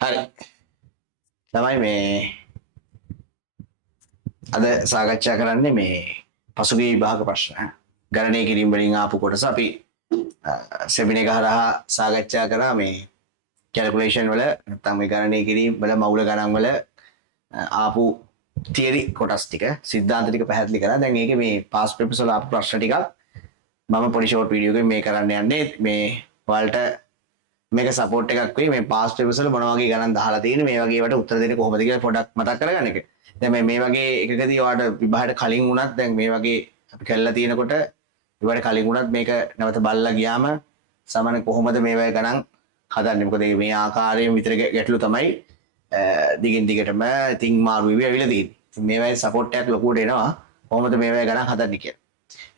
හරි. තමයි මේ අද සාකච්ඡා කරන්නේ මේ පසුගිය විභාග ප්‍රශ්න ගණනය කිරීම වලින් ආපු කොටස අපි සෙමිනර් එක හරහා සාකච්ඡා කරා මේ කැල්කියුලේෂන් වල නැත්නම් මේ ගණනය කිරීම වල මූල ගණන් වල ආපු තියරි කොටස් ටික සිද්ධාන්ත ටික පැහැදිලි කරා. දැන් මේකේ මේ පාස් පේපර්ස් වල ආපු ප්‍රශ්න ටිකක් මම පොඩි ෂෝට් වීඩියෝ එකකින් මේ කරන්න යන්නේ මේ ඔයාලට මේක සපෝට් එකක් වෙයි මේ පාස් පේපර්ස් වල මොන වගේ ගණන් දාලා තියෙන්නේ මේ වගේ ඒවට උත්තර දෙන්න කොහොමද කියලා පොඩ්ඩක් මතක් කරගන්න එක. දැන් මේ වගේ එකකදී ඔයාලට විභාගයට කලින් වුණත් දැන් මේ වගේ අපි කරලා තියෙනකොට විභාගයට කලින් වුණත් මේක නැවත බලලා ගියාම සාමාන්‍ය කොහොමද මේ වගේ ගණන් හදන්නේ? මොකද මේ ආකාරයෙන් විතර ගැටලු තමයි දිගින් දිගටම ඉතින් මාරු වෙවි ඇවිල්ලා තියෙන්නේ. මේ වගේ සපෝට් එකක් ලොකුවට එනවා කොහොමද මේ වගේ ගණන් හදන්නේ කියලා.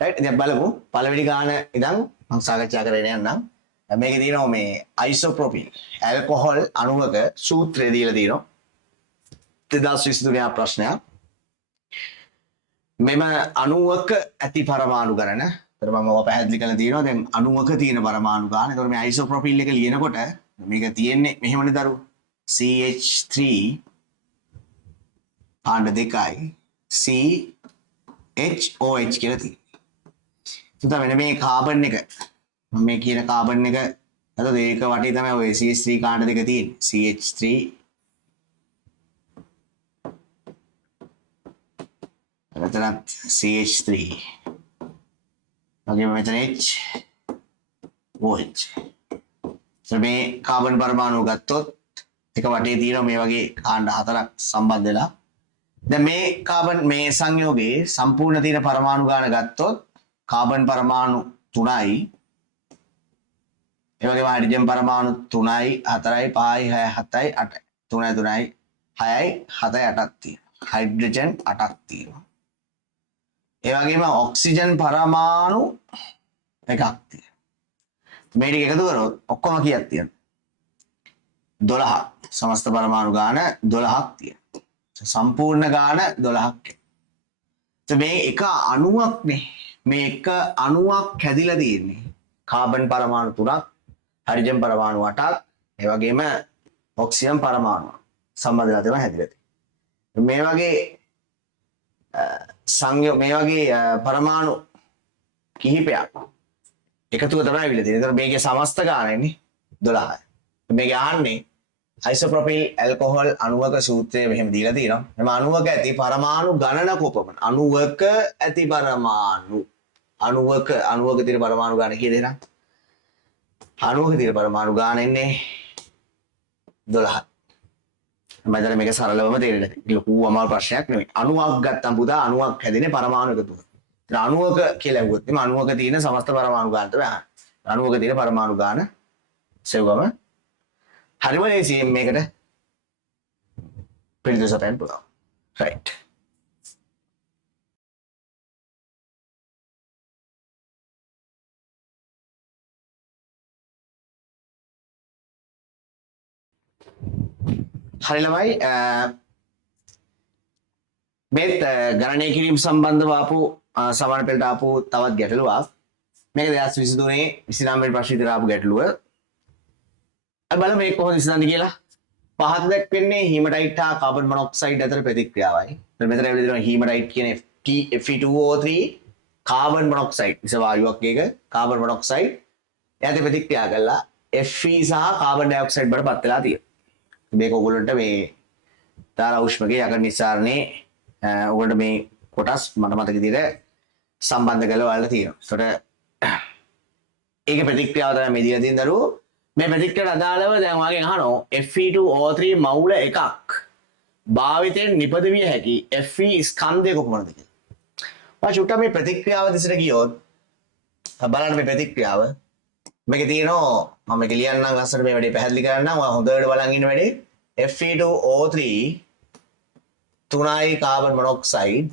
රයිට් ඉතින් බලමු පළවෙනි ගාන ඉඳන් මම සාකච්ඡා කරගෙන යන්නම්. මේකේ තියෙනවා මේ අයිසෝප්‍රොපිල් ඇල්කොහොල් අණුවක සූත්‍රය දීලා තියෙනවා 2023 ප්‍රශ්නයක්. මෙම අණුවක ඇති පරමාණු ගණන. ඒතර මම ඔය පැහැදිලි කරලා තියෙනවා දැන් අණුවක තියෙන පරමාණු ගාන. ඒතර මේ අයිසෝප්‍රොපිල් එක ලියනකොට මේක තියෙන්නේ මෙහෙමනේ දරුවෝ CH3 පාණ්ඩ දෙකයි CHOH කියලා තියෙනවා. එතකොට මෙන්න මේ කාබන් එක මේ කියන කාබන් එක අද ඒක වටේ තමයි ඔය CH3 කාණ්ඩ දෙක තියෙන්නේ. CH3 මෙතන CH3 වගේම මෙතන OH. මේ කාබන් පරමාණු ගත්තොත් එක වටේ තියෙනවා මේ වගේ කාණ්ඩ හතරක් සම්බන්ධ වෙලා. දැන් මේ කාබන් මේ සංයෝගයේ සම්පූර්ණ තියෙන පරමාණු ගාන ගත්තොත් කාබන් පරමාණු 3යි ඒ වගේම හයිඩ්‍රජන් පරමාණු 3යි 4යි 5යි 6යි 7යි 8යි 3යි 6යි 7යි 8ක් තියෙනවා. හයිඩ්‍රජන් 8ක් තියෙනවා. ඒ වගේම ඔක්සිජන් පරමාණු එකක් තියෙනවා. මේ ටික එකතු කරොත් ඔක්කොම කීයක් තියෙනවද? 12ක්. සමස්ත පරමාණු ගාන 12ක් තියෙනවා. සම්පූර්ණ ගාන 12ක්. මේ එක අණුවක්නේ. මේ එක අණුවක් හැදිලා තියෙන්නේ. කාබන් පරමාණු 3ක්, හයිඩ්‍රජන් පරමාණු 8ක්, ඒ වගේම ඔක්සිජන් පරමාණු සම්බන්ධලා තමයි හැදිලා තියෙන්නේ. මේ වගේ මේ වගේ පරමාණු කිහිපයක් එකතුව තමයි අවිලා තියෙන්නේ. ඒතර මේකේ සමස්ත ගානනේ 12යි. මේක අහන්නේ අයිසෝප්‍රොපිල් ඇල්කොහොල් අණුවක සූත්‍රය මෙහෙම දීලා තියෙනවා. එම අණුවක ඇති පරමාණු ගණන කොපමණ? අණුවක ඇති පරමාණු අණුවක තියෙන පරමාණු ගාන කීයද එහෙනම්? අණුවක තියෙන පරමාණු ගාන එන්නේ 12යි. මම දැන් මේක සරලවම තේරෙන්න ඇති. ලොකු අමාරු ප්‍රශ්නයක් නෙමෙයි. අණුවක් ගත්තම පුතා අණුවක් හැදෙන්නේ පරමාණු එකතුව. ඒත් අණුවක කියලා ඇහුවොත් එimhe අණුවක තියෙන සමස්ත පරමාණු ගාන තමයි අහන්නේ. අණුවක තියෙන පරමාණු ගාන සෙව්වම හරිම ලේසියෙන් මේකට පිළිතුරු සපයන්න පුළුවන්. රයිට්. හරි ළමයි මේත් ගණනය කිරීම සම්බන්ධව ආපු සමාන පෙළට ආපු තවත් ගැටලුවක්. මේක 2023 29 වෙනි ප්‍රශ්න විතර ආපු ගැටලුව. අපි බලමු මේක කොහොමද විසඳන්නේ කියලා. පහත දැක්වෙන්නේ හීමටයිට් හා කාබන් මොනොක්සයිඩ් අතර ප්‍රතික්‍රියාවයි. මෙතන ඇවිල්ලා දෙනවා හීමටයිට් කියන Fe2O3 කාබන් මොනොක්සයිඩ් විස වායුවක් එක කාබන් මොනොක්සයිඩ් එයාට ප්‍රතික්‍රියා කළා Fe සහ කාබන් ඩයොක්සයිඩ් බවට පත් වෙලා තියෙනවා. මේක ඔයගොල්ලන්ට මේ තාර උෂ්මකයේ යකඩ නිස්සාරණේ ඔයගොල්ලන්ට මේ කොටස් මට මතක විදිහට සම්බන්ධ කරලා වලලා තියෙනවා. ඒකට ඒක ප්‍රතික්‍රියාව තමයි මේ දීලා තියෙන දරුවෝ. මේ ප්‍රතික්‍රියාවට අදාළව දැන් ඔයාගෙන් අහනවා Fe2O3 මවුල එකක් භාවිතයෙන් නිපදවිය හැකි Fe ස්කන්ධය කොපමණද කියලා. ඔයා චුට්ටක් මේ ප්‍රතික්‍රියාව දිහට ගියොත් බලන්න මේ ප්‍රතික්‍රියාව මේකේ තියෙනවා මම මේක ලියන්නම් ලස්සනට මේ වැඩේ පැහැදිලි කරන්නම් ඔයා හොඳට බලන් ඉන්න වැඩේ Fe2O3 3යි කාබන් මොනොක්සයිඩ්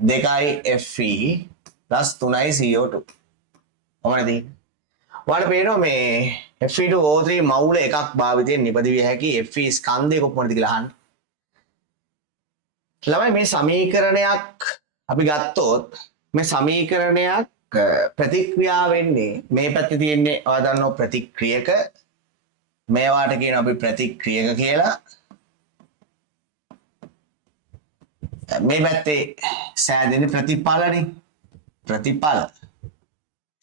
2යි Fe + 3යි CO2 කොහොමද ඔයාලට පේනවා මේ Fe2O3 මවුල එකක් භාවිතයෙන් නිපදවිය හැකි Fe ස්කන්ධය කොපමණද කියලා අහන්නේ. ළමයි මේ සමීකරණයක් අපි ගත්තොත් මේ සමීකරණයක් ප්‍රතික්‍රියා වෙන්නේ මේ පැත්තේ තියෙන්නේ ඔයා දන්නවා ප්‍රතික්‍රියක මේවාට කියන අපි ප්‍රතික්‍රියක කියලා. මේ පැත්තේ සෑදෙන ප්‍රතිඵලනේ ප්‍රතිඵල.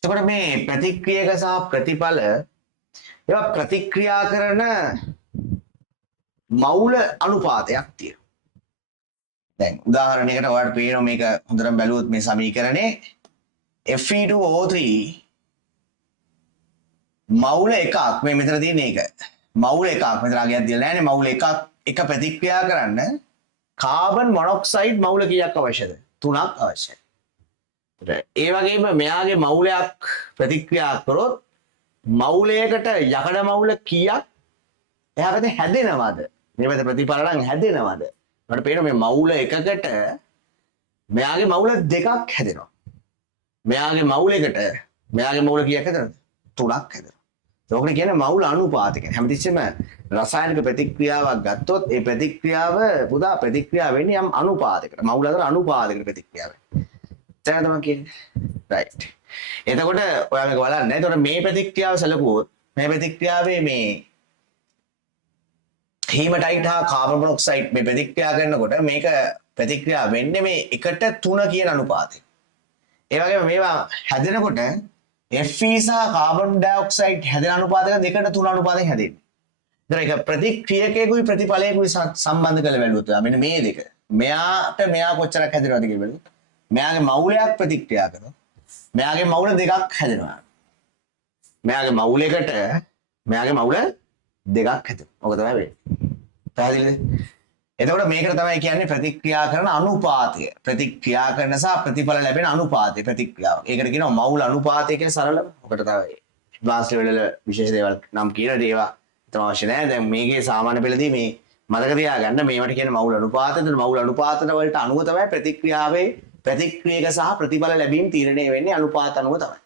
එතකොට මේ ප්‍රතික්‍රියක සහ ප්‍රතිඵල ඒවා ප්‍රතික්‍රියා කරන මවුල අනුපාතයක් තියෙනවා. දැන් උදාහරණයකට ඔයාලට පේනවා මේක හොඳටම බැලුවොත් මේ සමීකරණේ Fe2O3 මවුල එකක් මේ මෙතන තියෙන එක. මවුල එකක් මෙතන අගයක් දීලා නැහැ නේ. මවුල එකක් එක ප්‍රතික්‍රියා කරන්න කාබන් මොනොක්සයිඩ් මවුල කීයක් අවශ්‍යද? 3ක් අවශ්‍යයි. ඒ වගේම මෙයාගේ මවුලයක් ප්‍රතික්‍රියා කරොත් මවුලයකට යකඩ මවුල කීයක් එහා පැත්තේ හැදෙනවද? මේ පැත්තේ ප්‍රතිඵල නම් හැදෙනවද? මට පේනවා මේ මවුල එකකට මෙයාගේ මවුල දෙකක් හැදෙනවා. මෙයාගේ මවුලයකට මෙයාගේ මවුල කීයක් හැදෙනවද? 3ක් හැදෙනවා. ඒකනේ කියන්නේ මවුල අනුපාත කියන්නේ. හැමතිස්සෙම රසායනික ප්‍රතික්‍රියාවක් ගත්තොත් ඒ ප්‍රතික්‍රියාව පුදා ප්‍රතික්‍රියාව වෙන්නේ යම් අනුපාතයකට. මවුල අතර අනුපාතයකට ප්‍රතික්‍රියාව වෙන්නේ. දැන් තමයි කියන්නේ. රයිට්. එතකොට ඔයා මේක බලන්න. එතකොට මේ ප්‍රතික්‍රියාව සැලකුවොත් මේ ප්‍රතික්‍රියාවේ මේ හීමටයිට් හා කාබන් මොනොක්සයිඩ් මේ ප්‍රතික්‍රියා කරනකොට මේක ප්‍රතික්‍රියා වෙන්නේ මේ 1:3 කියන අනුපාතය. ඒ වගේම මේවා හැදෙනකොට Fe සහ කාබන් ඩයොක්සයිඩ් හැදෙන අනුපාතය 2:3 අනුපාතයෙන් හැදෙන්නේ. ඒතර ඒක ප්‍රතික්‍රියකයකුයි ප්‍රතිඵලයකුයි සම්බන්ධ කරලා බැලුවොත් මෙන්න මේ දෙක. මෙයා කොච්චරක් හැදෙනවද කියලා බැලුවොත් මෙයාගේ මවුලයක් ප්‍රතික්‍රියා කරනවා. මෙයාගේ මවුල දෙකක් හැදෙනවා. මෙයාගේ මවුලයකට මෙයාගේ මවුල දෙකක් හැදෙනවා. ඔක තමයි වෙන්නේ. පැහැදිලිද? එතකොට මේකට තමයි කියන්නේ ප්‍රතික්‍රියා කරන අනුපාතය. ප්‍රතික්‍රියා කරන සහ ප්‍රතිඵල ලැබෙන අනුපාතය ප්‍රතික්‍රියාව. ඒකට කියනවා මවුල අනුපාතය කියලා සරලව. ඔකට තමයි ඇඩ්වාන්ස් ලෙවල් වල විශේෂ දේවල් නම් කියන දේවා තම අවශ්‍ය නැහැ. දැන් මේකේ සාමාන්‍ය පෙළදී මේ මතක තියාගන්න මේවට කියන්නේ මවුල අනුපාතය. මවුල අනුපාතන වලට අනුව තමයි ප්‍රතික්‍රියාවේ ප්‍රතික්‍රියක සහ ප්‍රතිඵල ලැබීම තීරණය වෙන්නේ අනුපාත අනුව තමයි.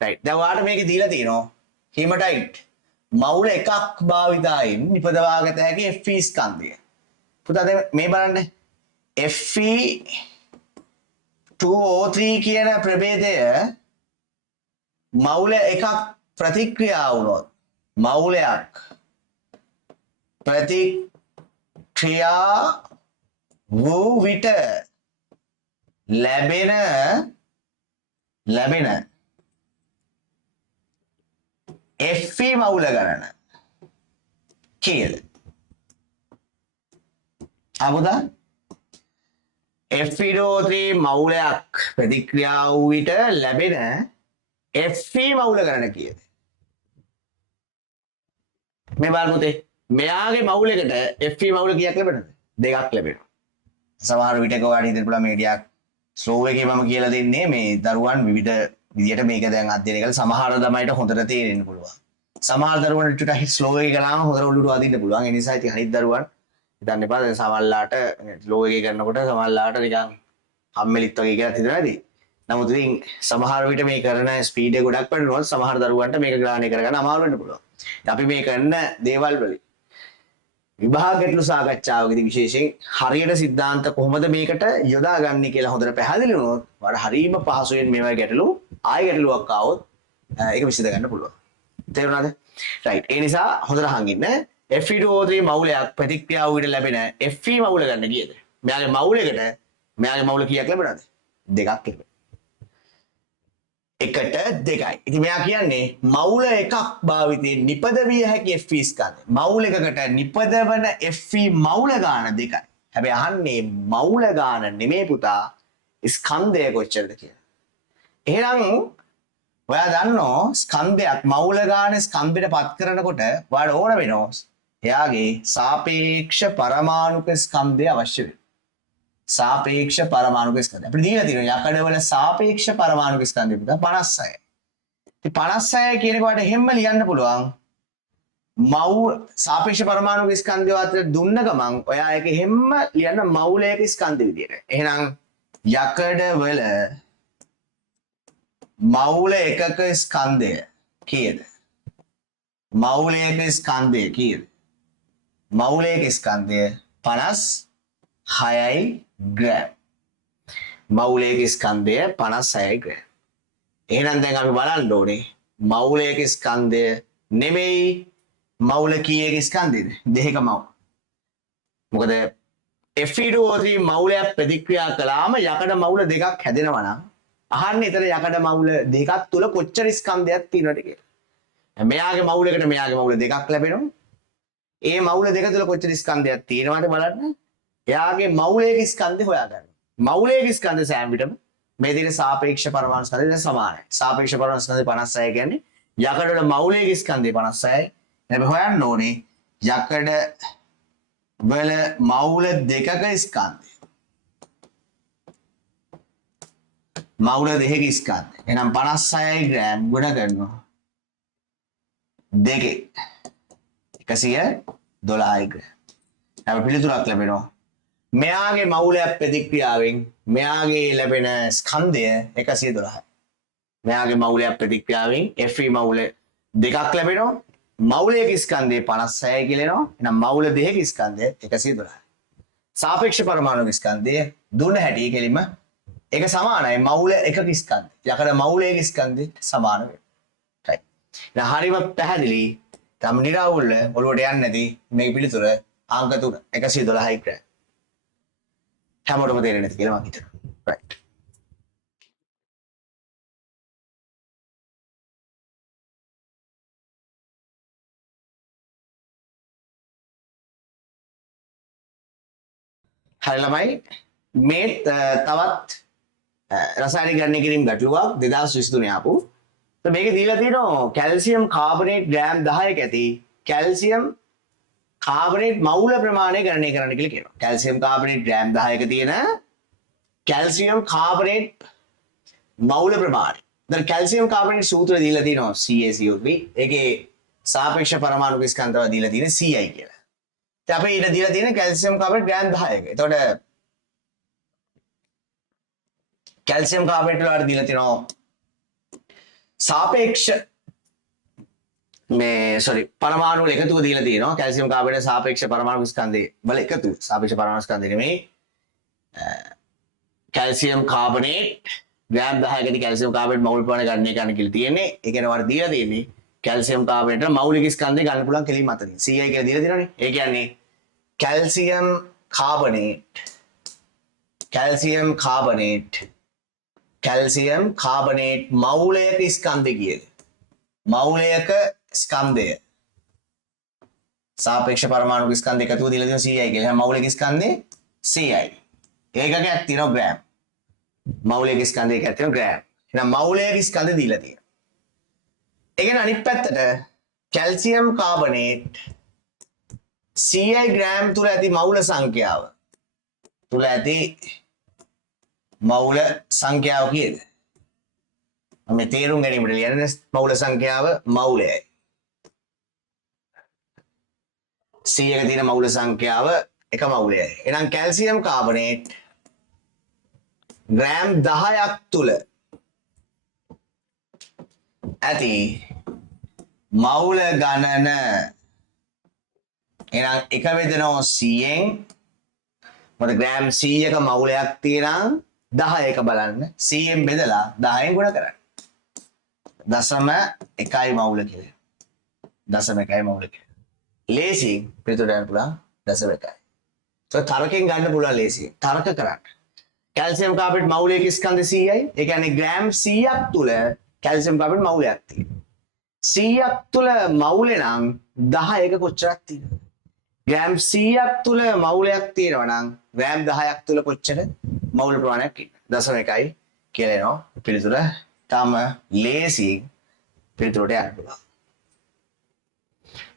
රයිට්. දැන් ඔයාලට මේකේ දීලා තියෙනවා හීමටයිට් මවුල එකක් භාවිතයෙන් නිපදවාගත හැකි Fe ස්කන්ධය. පුතා දැන් මේ බලන්න Fe2O3 කියන ප්‍රභේදය මවුල එකක් ප්‍රතික්‍රියා වුණොත් මවුලයක් ප්‍රතික්‍රියා වූ විට ලැබෙන Fe මවුල ගණන කීයද? අමුදා Fe2O3 මවුලයක් ප්‍රතික්‍රියා වූ විට ලැබෙන Fe මවුල ගණන කීයද? මේ බලන්න පුතේ මෙයාගේ මවුලයකට Fe මවුල කීයක් ලැබෙනවද? දෙකක් ලැබෙනවා. සමහර විටක ඔයාලට හිතන්න පුළුවන් මේ ටිකක් ස්ලෝ එකේ මම කියලා දෙන්නේ මේ දරුවන් විවිධ විදියට මේක දැන් අධ්‍යයනය කරලා සමහර ළමයිට හොඳට තේරෙන්න පුළුවන්. සමහර දරුවන්ට ටිකක් ස්ලෝ එකේ කළාම හොඳට ඔළුවට වදින්න පුළුවන්. ඒ නිසා ඉතින් අනිත් දරුවන් හිතන්න එපා දැන් සමහරලාට ස්ලෝ එකේ කරනකොට සමහරලාට නිකන් හම්මෙලිත් වගේ කියලා හිතනවා ඇති. නමුත් ඉතින් සමහර විට මේ කරන ස්පීඩ් එක ගොඩක් වැඩිනොත් සමහර දරුවන්ට මේක ග්‍රහණය කරගන්න අමාරු වෙන්න පුළුවන්. අපි මේ කරන දේවල් වලින් විභාග ගැටලු සාකච්ඡාවකදී විශේෂයෙන් හරියට સિદ્ધාන්ත කොහොමද මේකට යොදාගන්නේ කියලා හොඳට පැහැදිලි වුණොත් වඩා හරීම පහසුවෙන් මේ වගේ ගැටලු ආයෙ ගැටලුවක් ආවොත් ඒක විසඳ ගන්න පුළුවන්. තේරුණාද? රයිට්. ඒ නිසා හොඳට අහන් ඉන්න. Fe2O3 මවුලයක් ප්‍රතික්‍රියා වූ විට ලැබෙන Fe මවුල ගන්න කීයද? මෙයාගේ මවුලයකට මෙයාගේ මවුල කීයක් ලැබෙනවද? දෙකක් ලැබෙනවා. එකට දෙකයි. ඉතින් මෙයා කියන්නේ මවුල එකක් භාවිතයෙන් නිපදවිය හැකි Fe ස්කන්ධය. මවුල එකකට නිපදවන Fe මවුල ගාන දෙකයි. හැබැයි අහන්නේ මවුල ගාන නෙමේ පුතා ස්කන්ධය කොච්චරද කියලා. එහෙනම් ඔයා දන්නෝ ස්කන්ධයක් මවුල ගාන ස්කන්ධයට පත් කරනකොට ඔයාලට ඕන වෙනවා එයාගේ සාපේක්ෂ පරමාණුක ස්කන්ධය අවශ්‍ය වෙනවා. සාපේක්ෂ පරමාණුක ස්කන්ධය. අපිට දීලා තියෙනවා යකඩවල සාපේක්ෂ පරමාණුක ස්කන්ධය පුතා 56. ඉතින් 56 කියන එකට හැම ලියන්න පුළුවන්. සාපේක්ෂ පරමාණුක ස්කන්ධය අතර දුන්න ගමන් ඔයා ඒක හැම ලියන්න මවුලයක ස්කන්ධ විදියට. එහෙනම් යකඩවල මවුල එකක ස්කන්ධය කීයද? මවුලයක ස්කන්ධය කීයද? මවුලයක ස්කන්ධය 56යි ග්‍රෑම්. මවුලයක ස්කන්ධය 56යි ග්‍රෑම්. එහෙනම් දැන් අපි බලන්න ඕනේ මවුලයක ස්කන්ධය නෙමෙයි මවුල කීයක ස්කන්ධයද? දෙකක මවුල. මොකද Fe2O3 මවුලයක් ප්‍රතික්‍රියා කළාම යකඩ මවුල දෙකක් හැදෙනවා නම් අහන්නේ එතන යකඩ මවුල දෙකක් තුල කොච්චර ස්කන්ධයක් තියෙනවද කියලා. මෙයාගේ මවුලයකට මෙයාගේ මවුල දෙකක් ලැබෙනවා. ඒ මවුල දෙක තුල කොච්චර ස්කන්ධයක් තියෙනවද බලන්න. එයාගේ මවුලයක ස්කන්ධය හොයාගන්න. මවුලයක ස්කන්ධ සෑම විටම මේ දෙක සාපේක්ෂ පරමාණු ස්කන්ධය සමානයි. සාපේක්ෂ පරමාණු ස්කන්ධය 56 කියන්නේ යකඩ වල මවුලයක ස්කන්ධය 56යි. අපි හොයන්න ඕනේ යකඩ වල මවුල දෙකක ස්කන්ධය. මවුල දෙකක ස්කන්ධය. එහෙනම් 56 ග්‍රෑම් ගුණ කරනවා දෙකේ 112 ග්‍රෑම්. අපි පිළිතුරක් ලැබෙනවා. මෙයාගේ මවුලයක් ප්‍රතික්‍රියාවෙන් මෙයාගේ ලැබෙන ස්කන්ධය 112යි. මෙයාගේ මවුලයක් ප්‍රතික්‍රියාවෙන් Fe මවුල දෙකක් ලැබෙනවා. මවුලයක ස්කන්ධය 56 කියලා එනවා. එහෙනම් මවුල දෙකක ස්කන්ධය 112යි. සාපේක්ෂ පරමාණු ස්කන්ධය දුන්න හැටි කෙලින්ම ඒක සමානයි මවුල එකක ස්කන්ධය. යකඩ මවුලයක ස්කන්ධය සමාන වෙනවා. right. දැන් හරිම පැහැදිලි. තම නිරාවුල් ඔළුවට යන්නේ නැති මේ පිළිතුර අංක 3 112යි ග්‍රෑම්. හැමෝටම තේරෙන්නේ නැති කියලා මම හිතනවා. right. හරි ළමයි මේ තවත් රසායනික ගණනය කිරීම ගැටලුවක් 2023 ආපු. මේකේ දීලා තියෙනවා කැල්සියම් කාබනේට් ග්‍රෑම් 10ක ඇති කැල්සියම් කාබනේට් මවුල ප්‍රමාණය ගණනය කරන්න කියලා කියනවා. කැල්සියම් කාබනේට් ග්‍රෑම් 10ක තියෙන කැල්සියම් කාබනේට් මවුල ප්‍රමාණය. දැන් කැල්සියම් කාබනේට් සූත්‍රය දීලා තියෙනවා CaCO3. ඒකේ සාපේක්ෂ පරමාණු ස්කන්ධය දීලා තියෙන Ci කියලා. දැන් අපි ඊට දීලා තියෙන කැල්සියම් කාබනේට් ග්‍රෑම් 10ක. එතකොට කැල්සියම් කාබනේට් වලට දීලා තියෙනවා සාපේක්ෂ පරමාණු වල එකතුව දීලා තියෙනවා. කැල්සියම් කාබනේට් සාපේක්ෂ පරමාණු ස්කන්ධේ වල එකතුව. සාපේක්ෂ පරමාණු ස්කන්ධේ නෙමෙයි. කැල්සියම් කාබනේට් ග්‍රෑම් 10කදී කැල්සියම් කාබනේට් මවුල් ප්‍රමාණය ගණනය කරන්න කියලා තියෙන්නේ. ඒ කියන්නේ වර දීලා තියෙන්නේ කැල්සියම් කාබනේට් මෞලික ස්කන්ධය ගන්න පුළුවන් කෙලින්ම අතරින්. Ci කියලා දීලා තියෙනවනේ. ඒ කියන්නේ කැල්සියම් කාබනේට් මවුලයක ස්කන්ධය කියලා. මවුලයක ස්කන්ධය සාපේක්ෂ පරමාණු ස්කන්ධ එකතුව දීලා තියෙන Ci කියලා. මවුලයක ස්කන්ධය Ci. ඒකකයක් තියෙනවා ග්‍රෑම්. මවුලයක ස්කන්ධයක තියෙනවා ග්‍රෑම්. එහෙනම් මවුලයක ස්කන්ධය දීලා තියෙනවා. ඒ කියන්නේ අනිත් පැත්තට කැල්සියම් කාබනේට් Ci ග්‍රෑම් තුල ඇති මවුල සංඛ්‍යාව කීයද? මම තේරුම් ගැනීමට ලියන්නේ මවුල සංඛ්‍යාව මවුලයයි. C එක තියෙන මවුල සංඛ්‍යාව එක මවුලයයි. එහෙනම් කැල්සියම් කාබනේට් ග්‍රෑම් 10ක් තුල ඇති මවුල ගණන එහෙනම් එක බෙදනවා 100න් මොකද ග්‍රෑම් 100ක මවුලයක් තියෙනම් 10ක බලන්න 100න් බෙදලා 10න් ගුණ කරන්න. 0.1 මවුල කියලා. 0.1 මවුල කියලා. ලේසියෙන් පිළිතුර ගන්න පුළුවන් 0.1. ඒක තරකෙන් ගන්න පුළුවන් ලේසියෙන්. තර්ක කරන්න. කැල්සියම් කාබනේට් මවුලයක ස්කන්ධ 100යි. ඒ කියන්නේ ග්‍රෑම් 100ක් තුල කැල්සියම් කාබනේට් මවුලයක් තියෙනවා. 100ක් තුල මවුලේ නම් 10ක කොච්චරක් තියෙනවද? ග්‍රෑම් 100ක් තුල මවුලයක් තියෙනවා නම් ග්‍රෑම් 10ක් තුල කොච්චර මවුල ප්‍රමාණයක් ඉන්නවද? 0.1යි කියලා එනවා පිළිතුර. තාම ලේසියෙන් පිළිතුරට යන්න පුළුවන්.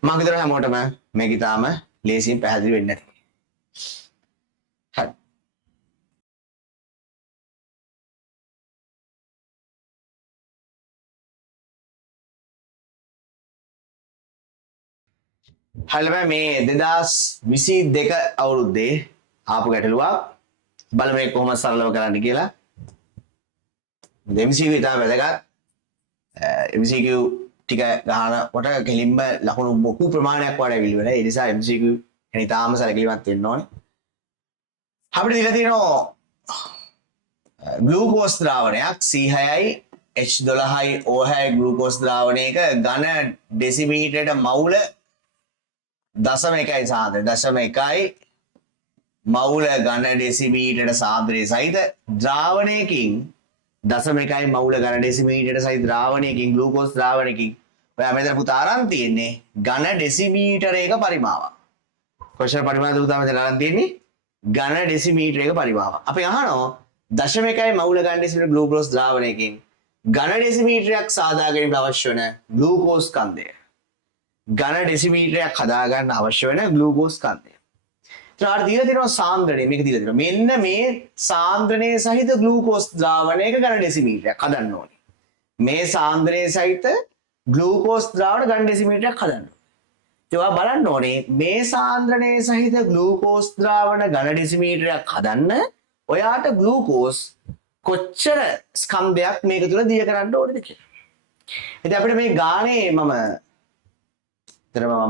මම හිතනවා හැමෝටම මේක තාම ලේසියෙන් පැහැදිලි වෙන්නේ නැති. හරි. හරියම මේ 2022 අවුරුද්දේ ආපු ගැටලුවක් බලමු මේ කොහොමද සරලව කරන්න කියලා. MCQ ඉතාම වැදගත්. MCQ ටික ගන්නකොට කෙලින්ම ලකුණු බොහෝ ප්‍රමාණයක් වඩා ඇවිල්ලා වෙනවා. ඒ නිසා MCQ එන ඉතාම සැලකිලිමත් වෙන්න ඕනේ. අපිට දීලා තියෙනවා ග්ලූකෝස් ද්‍රාවණයක් C6යි H12යි O6යි ග්ලූකෝස් ද්‍රාවණයක ඝන ඩෙසිමීටරයට මවුල දශම එකයි සාන්ද්‍රණය. දශම එකයි මවුල ඝන ඩෙසිමීටරයට සාන්ද්‍රණය සහිත ද්‍රාවණයකින් දශම එකයි මවුල ඝන ඩෙසිමීටරයට සහිත ද්‍රාවණයකින් ග්ලූකෝස් ද්‍රාවණයකින් ඔයා මෙතන පුතා අරන් තියෙන්නේ ඝන ඩෙසිමීටරයක පරිමාවක්. කොච්චර පරිමාණද පුතා මෙතන අරන් තියෙන්නේ? ඝන ඩෙසිමීටරයක පරිමාවක්. අපි අහනවා දශම එකයි මවුල ඝන ඩෙසිමීටර ග්ලූකෝස් ද්‍රාවණයකින් ඝන ඩෙසිමීටරයක් සාදා ගැනීමට අවශ්‍ය වන ග්ලූකෝස් කන්දය. ඝන ඩෙසිමීටරයක් හදා ගන්න අවශ්‍ය වෙන ග්ලූකෝස් කන්දය. ඊට දීලා තියෙනවා සාන්ද්‍රණය. මේක දීලා තියෙනවා. මෙන්න මේ සාන්ද්‍රණය සහිත ග්ලූකෝස් ද්‍රාවණයක ඝන ඩෙසිමීටරයක් හදන්න ඕනේ. මේ සාන්ද්‍රණය සහිත ග්ලූකෝස් ද්‍රාවණ ඝන ඩෙසිමීටරයක් හදන්න. ඒවා බලන්න ඕනේ මේ සාන්ද්‍රණය සහිත ග්ලූකෝස් ද්‍රාවණ ඝන ඩෙසිමීටරයක් හදන්න ඔයාට ග්ලූකෝස් කොච්චර ස්කන්ධයක් මේක තුල දිය කරන්න ඕනේද කියලා. ඉතින් අපිට මේ ගානේ මම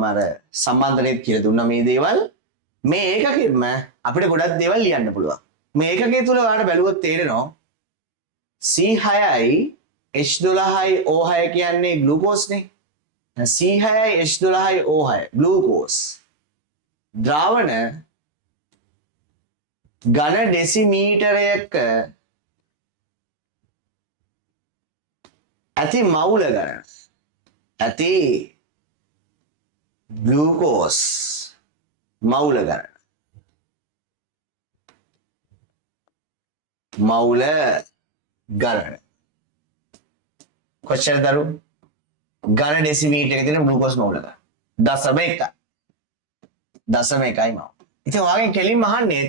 අර සම්බන්ධණයත් කියලා දුන්නා මේ දේවල්. මේ ඒකකෙම අපිට ගොඩක් දේවල් ලියන්න පුළුවන්. මේ ඒකකයේ තුල ඔයාලට බැලුවොත් තේරෙනවා C6යි H12යි O6 කියන්නේ ග්ලූකෝස්නේ. C6යි H12යි O6 ග්ලූකෝස් ද්‍රාවණ ඝන ඩෙසිමීටරයක ඇති මවුල ගණන ඇති ග්ලූකෝස් මවුල ගණන මවුල ගණන කොච්චරද දරු ඝන ඩෙසිමීටරයක තියෙන ග්ලූකෝස් මවුල ගණන 0.1 0.1යි මවුල. ඉතින් ඔයාගෙන් කෙලින්ම අහන්නේ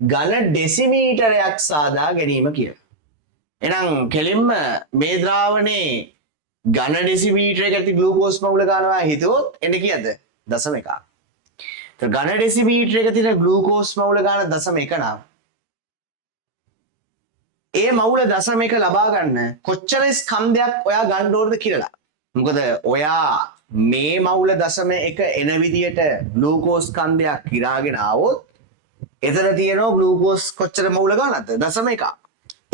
ඝන ඩෙසිමීටරයක් සාදා ගැනීම කියලා. එහෙනම් කෙලින්ම මේ ද්‍රාවණේ ඝන ඩෙසිමීටරයක ඇති ග්ලූකෝස් මවුල ගන්නවා හිතුවොත් එන්නේ කීයද? 0.1. તો ඝන ඩෙසිමීටරයක තියෙන ග්ලූකෝස් මවුල ගන්න 0.1 නම් ඒ මවුල 0.1 ලබා ගන්න කොච්චර ස්කන්ධයක් ඔයා ගන්න ඕනද කියලා. මොකද ඔයා මේ මවුල 0.1 එන විදියට ග්ලූකෝස් ස්කන්ධයක් කිරාගෙන ආවොත් එතන තියෙනවා ග්ලූකෝස් කොච්චර මවුල ගන්නද? 0.1.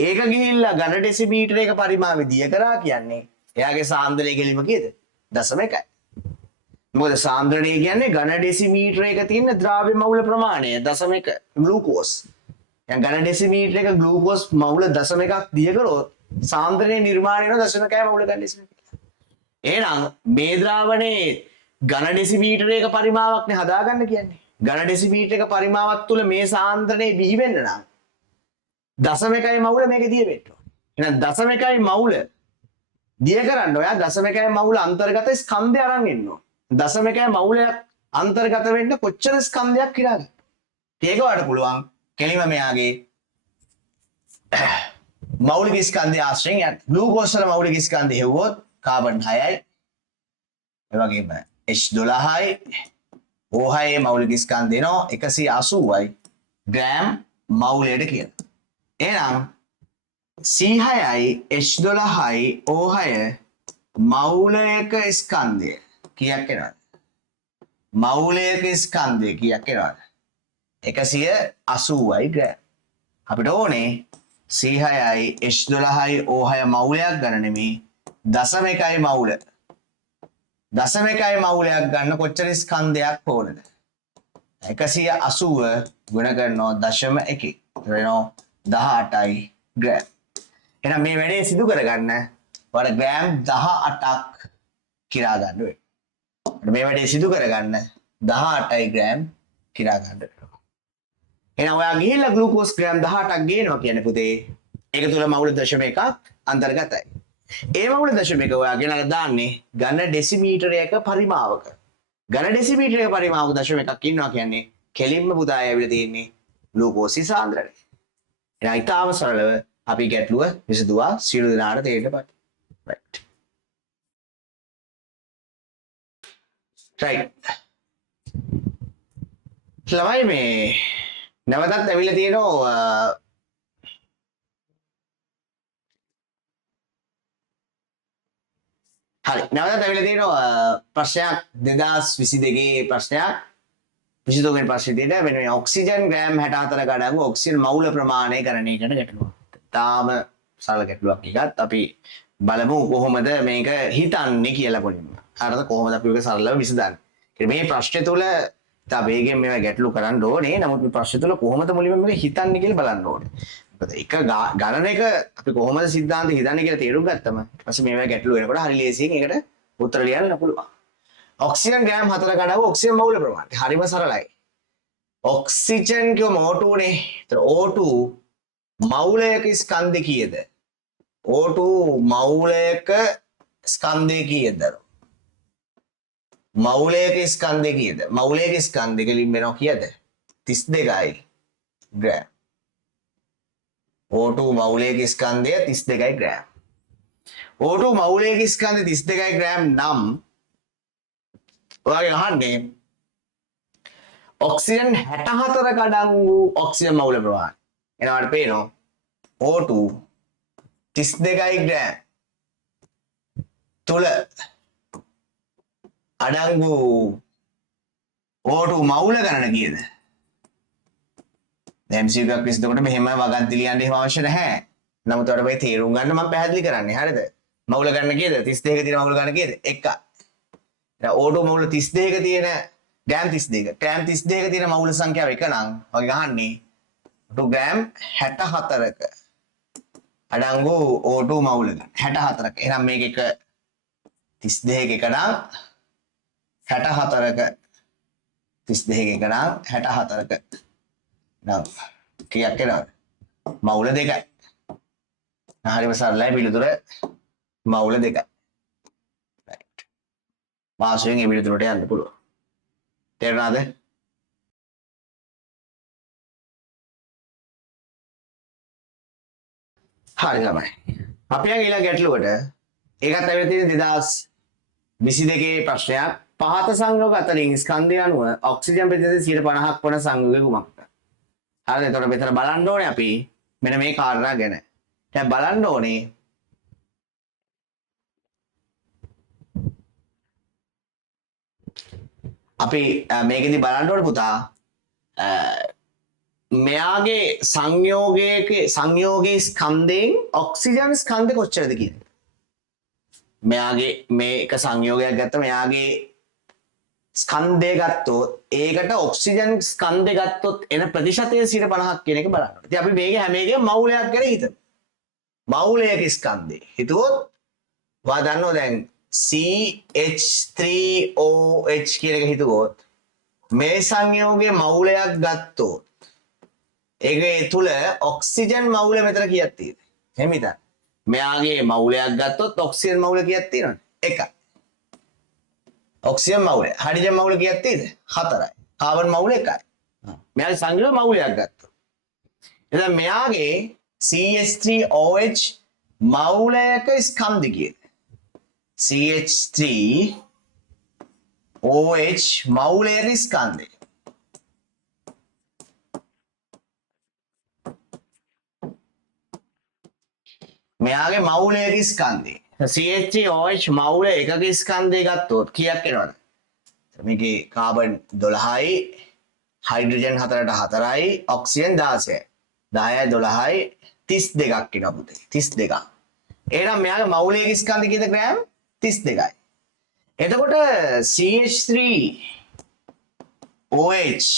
ඒක ගිහිල්ලා ඝන ඩෙසිමීටරයක පරිමාවෙ දිය කරා කියන්නේ එයාගේ සාන්ද්‍රණය කෙලිම කීයද? 0.1යි. මොකද සාන්ද්‍රණය කියන්නේ ඝන ඩෙසිමීටරයක තියෙන ද්‍රව්‍ය මවුල ප්‍රමාණය 0.1 ග්ලූකෝස්. දැන් ඝන ඩෙසිමීටරයක ග්ලූකෝස් මවුල 0.1ක් දිය කරොත් සාන්ද්‍රණය නිර්මාණය වෙන 0.1යි මවුල ඝන ඩෙසිමීටර. එහෙනම් මේ ද්‍රාවණේ ඝන ඩෙසිමීටරයක පරිමාවක්නේ හදාගන්න කියන්නේ. ඝන ඩෙසිමීටරයක පරිමාවක් තුල මේ සාන්ද්‍රණය බිහි වෙන්න නම් 0.1යි මවුල මේක දිය වෙන්න ඕනේ. එහෙනම් 0.1යි මවුල දිය කරන්න ඔයා 0.1යි මවුල අන්තර්ගත ස්කන්ධය අරන් එන්න ඕනේ. 0.1යි මවුලයක් අන්තර්ගත වෙන්න කොච්චර ස්කන්ධයක් කිරාගන්න. ඒක වලට පුළුවන් කෙලිම මෙයාගේ මෞලික ස්කන්ධය ආශ්‍රයෙන් යන්න. ග්ලූකෝස් වල මෞලික ස්කන්ධය හෙව්වොත් කාබන් 6යි. ඒ වගේම H12යි O6 මෞලික ස්කන්ධ එනවා 180යි ග්‍රෑම් මවුලයට කියලා. එහෙනම් C6යි H12යි O6 මවුලයක ස්කන්ධය කීයක් එනවද? මවුලයක ස්කන්ධය කීයක් එනවද? 180යි ග්‍රෑම්. අපිට ඕනේ C6යි H12යි O6 මවුලයක් ගන්න නෙමෙයි 0.1යි මවුල. 0.1යි මවුලයක් ගන්න කොච්චර ස්කන්ධයක් ඕනද? 180 ගුණ කරනවා 0.1 වෙනවා 18යි ග්‍රෑම්. එහෙනම් මේ වැඩේ සිදු කරගන්න ඔයාලා ග්‍රෑම් 18ක් කිරා ගන්න වෙනවා. මේ වැඩේ සිදු කරගන්න 18යි ග්‍රෑම් කිරා ගන්න වෙනවා. එහෙනම් ඔයා ගිහිල්ලා ග්ලූකෝස් ග්‍රෑම් 18ක් ගේනවා කියන්නේ පුතේ ඒක තුල මවුල 0.1ක් අන්තර්ගතයි. ඒ මවුල 0.1 ඔයා ගෙනල්ලා දාන්නේ ඝන ඩෙසිමීටරයක පරිමාවක. ඝන ඩෙසිමීටරයක පරිමාවක 0.1ක් ඉන්නවා කියන්නේ කෙලින්ම පුතා ඇවිල්ලා තියෙන්නේ ග්ලූකෝස් සාන්ද්‍රණය. එහෙනම් ඊටාම සරලව අපි ගැටලුව විසඳුවා සියලු දෙනාට තේරෙන්න බෑ. right. right. ළමයි මේ නැවතත් ඇවිල්ලා තියෙනවා හරි නැවතත් ඇවිල්ලා තියෙනවා ප්‍රශ්නයක් 2022 ප්‍රශ්නයක් 23 වෙනි ප්‍රශ්නෙට මෙන්න මේ ඔක්සිජන් ග්‍රෑම් 64 ගණන් ඔක්සිජන් මවුල ප්‍රමාණය ගණනය කරන ගැටලුවක්. තාම සරල ගැටලුවක් එකත් අපි බලමු කොහොමද මේක හිතන්නේ කියලා පොඩ්ඩක්. හරිද කොහොමද අපි මේක සරලව විසඳන්නේ. මේ ප්‍රශ්නේ තුල තා වේගෙන් මේවා ගැටලු කරන්න ඕනේ. නමුත් මේ ප්‍රශ්නේ තුල කොහොමද මුලින්ම මේක හිතන්නේ කියලා බලන්න ඕනේ. මොකද එක ගණනක අපි කොහොමද සිද්ධාන්ත හිතන්නේ කියලා තේරුම් ගත්තම ඊපස්සේ මේවා ගැටලු වෙනකොට හරි ලේසියෙන් ඒකට උත්තර ලියන්න පුළුවන්. ඔක්සිජන් ග්‍රෑම් 4ක අඩංගු ඔක්සිජන් මවුල ප්‍රමාණය. හරිම සරලයි. ඔක්සිජන් කියව O2 නේ. ඒතර O2 මවුලයක ස්කන්ධය කීයද? O2 මවුලයක ස්කන්ධය කීයද? මවුලයක ස්කන්ධය කීයද? මවුලයක ස්කන්ධය වලින් වෙනවා කීයද? 32යි ග්‍රෑම්. O2 මවුලයක ස්කන්ධය 32යි ග්‍රෑම්. O2 මවුලයක ස්කන්ධය 32යි ග්‍රෑම් නම් ඔයාගේ අහන්නේ ඔක්සිජන් 64ක අඩංගු ඔක්සිජන් මවුල ප්‍රමාණය. එනවාට පේනවා O2 32යි ග්‍රෑම් තුල අඩංගු O2 මවුල ගණන කීයද? දැන් MCQ එකක් විසඳනකොට මෙහෙම වගන්ති ලියන්න එහෙම අවශ්‍ය නැහැ. නමුත් ඔයාලට මේ තේරුම් ගන්න මම පැහැදිලි කරන්නේ. හරිද? මවුල ගණන කීයද? 32ක තියෙන මවුල ගණන කීයද? 1. දැන් O2 මවුල 32ක තියෙන ග්‍රෑම් 32ක. ග්‍රෑම් 32ක තියෙන මවුල සංඛ්‍යාව 1 නම් වගේ ගහන්නේ O2 ග්‍රෑම් 64ක අඩංගු O2 මවුල ගණන 64ක. එහෙනම් මේක එක 32ක එක නම් 64ක 32ක එක නම් 64ක නම් කීයක් එනවද? මවුල 2යි. හරිම සරලයි පිළිතුර මවුල 2යි. right. වාසයෙන් මේ පිළිතුරට යන්න පුළුවන්. තේරුණාද? හරි තමයි. අපි යන් ඊළඟ ගැටලුවට ඒකත් ඇවිල්ලා තියෙන 2022 ප්‍රශ්නයක්. පහත සංයෝග අතරින් ස්කන්ධය අනුව ඔක්සිජන් ප්‍රතිශතය 50ක් වන සංයෝගය කුමක්ද? හරිද? එතකොට මෙතන බලන්න ඕනේ අපි මෙන්න මේ කාරණා ගැන. දැන් බලන්න ඕනේ අපි මේකෙදි බලන්න ඕනේ පුතා මෙයාගේ සංයෝගයේ ස්කන්ධයෙන් ඔක්සිජන් ස්කන්ධය කොච්චරද කියන්නේ. මෙයාගේ මේක සංයෝගයක් ගත්තා මෙයාගේ ස්කන්ධය ගත්තොත් ඒකට ඔක්සිජන් ස්කන්ධය ගත්තොත් එන ප්‍රතිශතය 50ක් කියන එක බලන්න. ඉතින් අපි මේක හැම එකම මවුලයක් ගැන හිතමු. මවුලයක ස්කන්ධය. හිතුවොත් ඔයා දන්නවා දැන් CH3OH කියන එක හිතුවොත් මේ සංයෝගයේ මවුලයක් ගත්තොත් ඒකේ තුල ඔක්සිජන් මවුල මෙතන කීයක් තියෙද? එහෙම හිතන්න. මෙයාගේ මවුලයක් ගත්තොත් ඔක්සිජන් මවුල කීයක් තියෙනවද? 1යි. ඔක්සිජන් මවුල. හයිඩ්‍රජන් මවුල කීයක් තියෙද? 4යි. කාබන් මවුල 1යි. මෙයාගේ සංයෝග මවුලයක් ගත්තා. එතන මෙයාගේ CH3OH මවුලයක ස්කන්ධය කීයද? CH3OH මවුලයක ස්කන්ධය. මෙයාගේ මවුලයක ස්කන්ධය. CH3OH මවුල එකක ස්කන්ධය ගත්තොත් කීයක් එනවද? මේකේ කාබන් 12යි, හයිඩ්‍රජන් 4ට 4යි, ඔක්සිජන් 16යි. 10යි 12යි 32ක් එනවා පුතේ. 32ක්. එහෙනම් මෙයාගේ මවුලයක ස්කන්ධය කීයද ග්‍රෑම්? 32යි. එතකොට CH3OH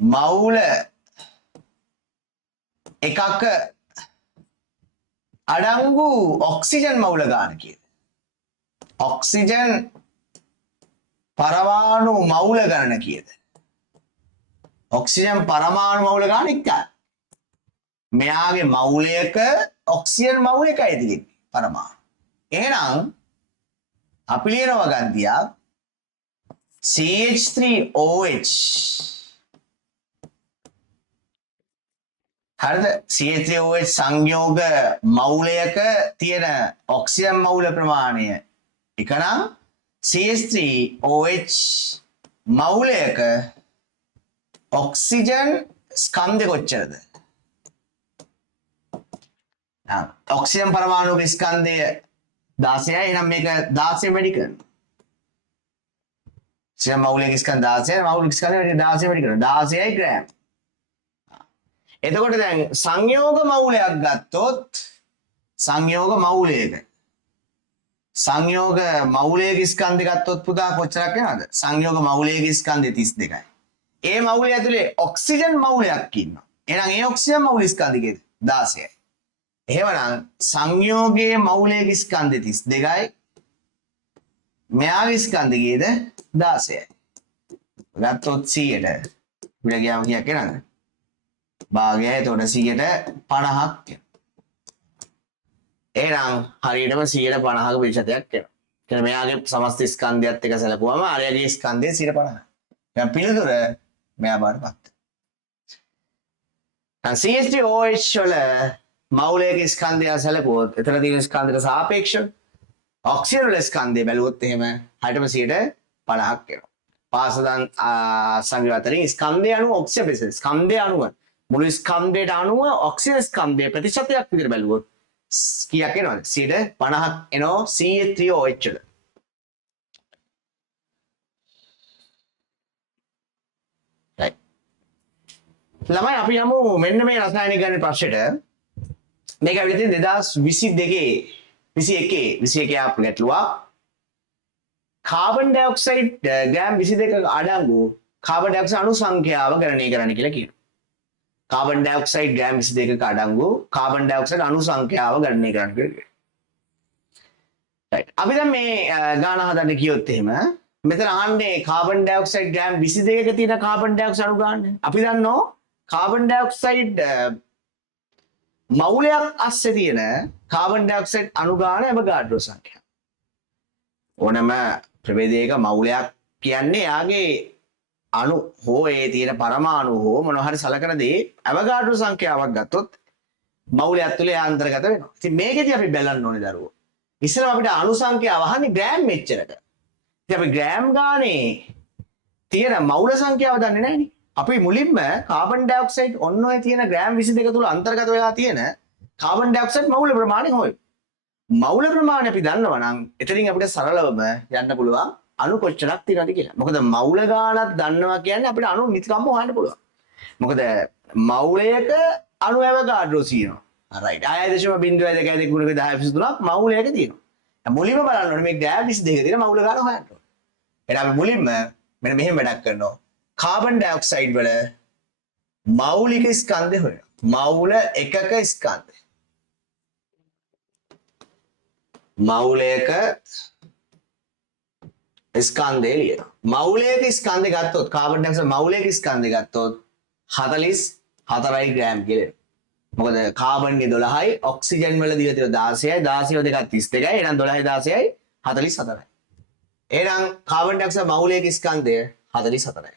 මවුල එකක අඩංගු ඔක්සිජන් මවුල ගාන කීයද? ඔක්සිජන් පරමාණු මවුල ගණන කීයද? ඔක්සිජන් පරමාණු මවුල ගාන 1යි. මෙයාගේ මවුලයක ඔක්සිජන් මවුල 1යි තියෙන්නේ පරමාණු. එහෙනම් අපි ලියනවා ගන්තියක් CH3OH හරිද? CH3OH සංයෝග මවුලයක තියෙන ඔක්සිජන් මවුල ප්‍රමාණය එක නම් CH3OH මවුලයක ඔක්සිජන් ස්කන්ධය කොච්චරද? ඔක්සිජන් පරමාණුක ස්කන්ධය 16යි. එහෙනම් මේක 16 වැඩි කරනවා. ඔක්සිජන් මවුලයක ස්කන්ධ 16යි මවුලික ස්කන්ධය 16 වැඩි කරනවා. 16යි ග්‍රෑම්. එතකොට දැන් සංයෝග මවුලයක් ගත්තොත් සංයෝග මවුලයක සංයෝග මවුලයක ස්කන්ධය ගත්තොත් පුතා කොච්චරක් වෙනවද? සංයෝග මවුලයක ස්කන්ධය 32යි. ඒ මවුලය ඇතුලේ ඔක්සිජන් මවුලයක් ඉන්නවා. එහෙනම් ඒ ඔක්සිජන් මවුල ස්කන්ධිකේද 16යි. එහෙමනම් සංයෝගයේ මවුලයක ස්කන්ධය 32යි. මෙයාගේ ස්කන්ධිකේද 16යි. ගත්තොත් 100ට විල ගියාම කීයක් එනවද? භාගයයි. එතකොට 100ට 50ක්. එහෙනම් හරියටම 150ක ප්‍රතිශතයක් එනවා. කියන්නේ මෙයාගේ සමස්ත ස්කන්ධයත් එක්ක සැලකුවම අරයාගේ ස්කන්ධය 150යි. දැන් පිළිතුර මෙයා බාරපත්. දැන් CH3OH වල මවුලයක ස්කන්ධය සැලකුවොත් එතන තියෙන ස්කන්ධයට සාපේක්ෂව ඔක්සිජන් වල ස්කන්ධය බැලුවොත් එහෙම හරියටම 150ක් එනවා. පාසදන් සංයෝගයෙන් ස්කන්ධය අණු ඔක්සිජන් බෙස ස්කන්ධය අණුව මුළු ස්කන්ධයට අණුව ඔක්සිජන් ස්කන්ධයේ ප්‍රතිශතයක් විදිහට බැලුවොත් කීයක් එනවද? 50ක් එනවා CH3OH වල. right. ළමයි අපි යමු මෙන්න මේ රසායනික ගණිත ප්‍රශ්නෙට. මේක ඇවිල්ලා තියෙන 2022 21 අප් ගැටලුවා. කාබන් ඩයොක්සයිඩ් ග්‍රෑම් 22ක අඩංගු කාබන් ඩයොක්සයිඩ් අණු සංඛ්‍යාව ගණනය කරන්න කියලා කියනවා. කාබන් ඩයොක්සයිඩ් ග්‍රෑම් 22ක අඩංගු කාබන් ඩයොක්සයිඩ් අණු සංඛ්‍යාව ගණනය කරන්න කියලා කියනවා. right. අපි දැන් මේ ගාන හදන්න කියොත් එහෙම මෙතන අහන්නේ කාබන් ඩයොක්සයිඩ් ග්‍රෑම් 22ක තියෙන කාබන් ඩයොක්සයිඩ් අණු ගන්න. අපි දන්නවා කාබන් ඩයොක්සයිඩ් මවුලයක් අස්සේ තියෙන කාබන් ඩයොක්සයිඩ් අණු ගාන ඇවෝගාඩ්‍රෝ සංඛ්‍යාව. ඕනම ප්‍රභේදයක මවුලයක් කියන්නේ යාගේ අණු හෝ ඒ තියෙන පරමාණු හෝ මොනවා හරි සලකන දේ ඇවෝගාඩ්‍රෝ සංඛ්‍යාවක් ගත්තොත් මවුලයක් තුල අන්තර්ගත වෙනවා. ඉතින් මේකෙදි අපි බලන්න ඕනේ දරුවෝ. ඉස්සෙල්ලා අපිට අණු සංඛ්‍යාව අහන්නේ ග්‍රෑම් මෙච්චරක. ඉතින් අපි ග්‍රෑම් ගානේ තියෙන මවුල සංඛ්‍යාව දන්නේ නැහැ නේ. අපි මුලින්ම කාබන් ඩයොක්සයිඩ් ඔන්න ඔය තියෙන ග්‍රෑම් 22 තුල අන්තර්ගත වෙලා තියෙන කාබන් ඩයොක්සයිඩ් මවුල ප්‍රමාණය හොයමු. මවුල ප්‍රමාණය අපි දන්නවා නම් එතනින් අපිට සරලවම යන්න පුළුවන් අණු කොච්චරක් තියෙනවද කියලා. මොකද මවුල ගානක් දන්නවා කියන්නේ අපිට අණු මිතිකම්ම හොයන්න පුළුවන්. මොකද මවුලයක අණු ඇවෝගාඩ්‍රෝ තියෙනවා. right 6.02 ගුණක 1023ක් මවුලයක තියෙනවා. දැන් මුලින්ම බලන්න ඕනේ මේ ග්‍රෑම් 22 තියෙන මවුල ගාන හොයන්න ඕනේ. එහෙනම් අපි මුලින්ම මෙන්න මෙහෙම වැඩක් කරනවා. කාබන් ඩයොක්සයිඩ් වල මෞලික ස්කන්ධය හොයනවා. මවුල එකක ස්කන්ධය. මවුලයක ස්කන්ධය ලියනවා. මවුලයක ස්කන්ධය ගත්තොත් කාබන් ඩයොක්සයිඩ් මවුලයක ස්කන්ධය ගත්තොත් 44යි ග්‍රෑම් කියලා. මොකද කාබන් 12යි ඔක්සිජන් වල දීලා තියෙන 16යි 16 දෙකක් 32යි. එහෙනම් 12යි 16යි 44යි. එහෙනම් කාබන් ඩයොක්සයිඩ් මවුලයක ස්කන්ධය 44යි.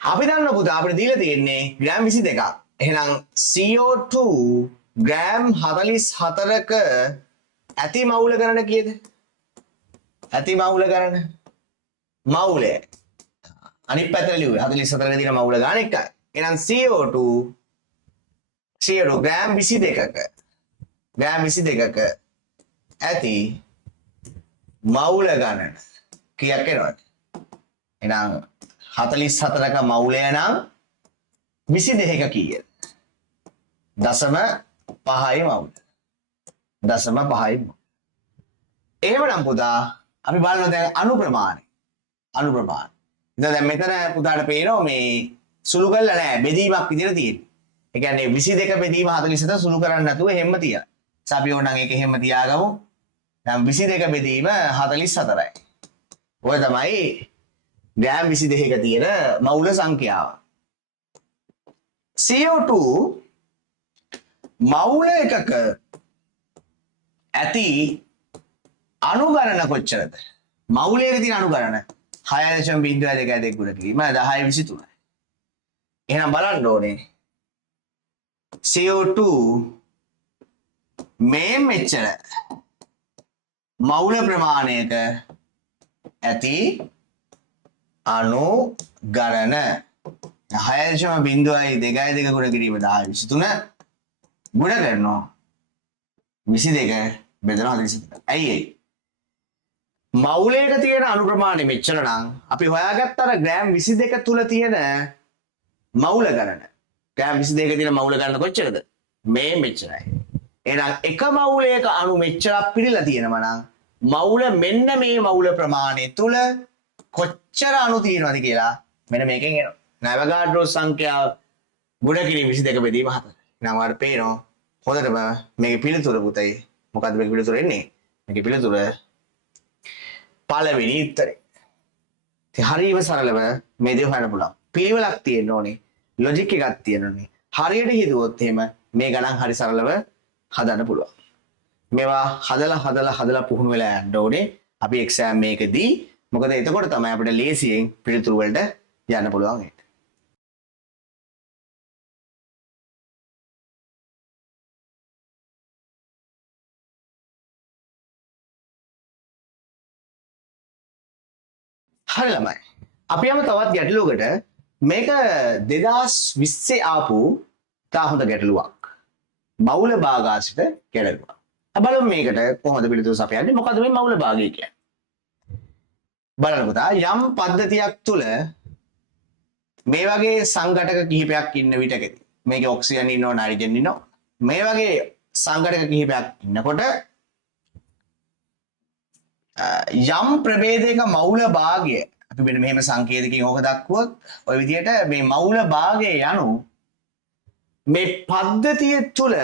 අපි දන්න පුතා අපිට දීලා තියෙන්නේ ග්‍රෑම් 22ක්. එහෙනම් CO2 ග්‍රෑම් 44ක ඇති මවුල ගණන කීයද? ඇති මවුල ගණන මවුලය අනිත් පැත්තට ලියුවේ 44ක තියෙන මවුල ගණන එකයි. එහෙනම් CO2 ග්‍රෑම් 22ක ඇති මවුල ගණන කීයක් එනවද? එහෙනම් 44ක මවුලය නම් 22ක කීයද? 0.5යි මවුල. 0.5යි මවුල. එහෙමනම් පුතා අපි බලනවා දැන් අණු ප්‍රමාණය. අණු ප්‍රමාණය. දැන් මෙතන පුතාට පේනවා මේ සුළු කරලා නැහැ බෙදීමක් විදිහට තියෙන්නේ. ඒ කියන්නේ 22 බෙදීම 47 සුළු කරන්නේ නැතුව හැම තියලා. අපි ඕනනම් ඒක හැම තියාගමු. දැන් 22 බෙදීම 44යි. ඔය තමයි ග්‍රෑම් 22ක තියෙන මවුල සංඛ්‍යාව. CO2 මවුල එකක ඇති අණු ගණන කොච්චරද? මවුලයක තියෙන අණු ගණන 6.02 ගුණ කිරීම 1023යි. එහෙනම් බලන්න ඕනේ CO2 මේ මෙච්චර මවුල ප්‍රමාණයක ඇති අණු ගණන 6.02 ගුණ කිරීම 1023 ගුණ කරනවා 22 බෙදලා 43. ඇයි ඒ? මවුලයක තියෙන අණු ප්‍රමාණය මෙච්චර නම් අපි හොයාගත්ත අර ග්‍රෑම් 22 තුල තියෙන මවුල ගණන. ග්‍රෑම් 22 තියෙන මවුල ගණන කොච්චරද? මේ මෙච්චරයි. එහෙනම් එක මවුලයක අණු මෙච්චරක් පිළිලා තියෙනවා නම් මවුල මෙන්න මේ මවුල ප්‍රමාණය තුල කොච්චර අණු තියෙනවද කියලා මෙන්න මේකෙන් එනවා. නැවගාඩ්‍රෝ සංඛ්‍යාව ගුණ කිරීම 22 බෙදීම 4. එහෙනම් ඔයාලට පේනවා හොඳටම මේකේ පිළිතුර පුතේ. මොකද්ද මේකේ පිළිතුර එන්නේ? මේකේ පිළිතුර පළවෙනි උත්තරේ. ඉතින් හරියම සරලව මේ දේ හොයන්න පුළුවන්. පිළිවෙලක් තියෙන්න ඕනේ. ලොජික් එකක් තියෙන්න ඕනේ. හරියට හිතුවොත් එහෙම මේ ගණන් හරි සරලව හදන්න පුළුවන්. මේවා හදලා පුහුණු වෙලා යන්න ඕනේ. අපි එක්සෑම් මේකදී මොකද එතකොට තමයි අපිට ලේසියෙන් පිළිතුරු වලට යන්න පුළුවන්. හරි ළමයි. අපි යමු තවත් ගැටලුවකට. මේක 2020 ආපු තා හොඳ ගැටලුවක්. මවුල භාගාසිත ගැටලුවක්. බලමු මේකට කොහොමද පිළිතුරු සපයන්නේ. මොකද මේ මවුල භාගය කියන්නේ? බලන්න පුතා යම් පද්ධතියක් තුල මේ වගේ සංඝටක කිහිපයක් ඉන්න විටකදී මේකේ ඔක්සිජන් ඉන්නවා නයිට්‍රජන් ඉන්නවා මේ වගේ සංඝටක කිහිපයක් ඉන්නකොට යම් ප්‍රභේදයක මවුල භාගය අපි මෙන්න මෙහෙම සංකේතකින් ඕක දක්වුවොත් ඔය විදිහට මේ මවුල භාගය යනු මේ පද්ධතිය තුල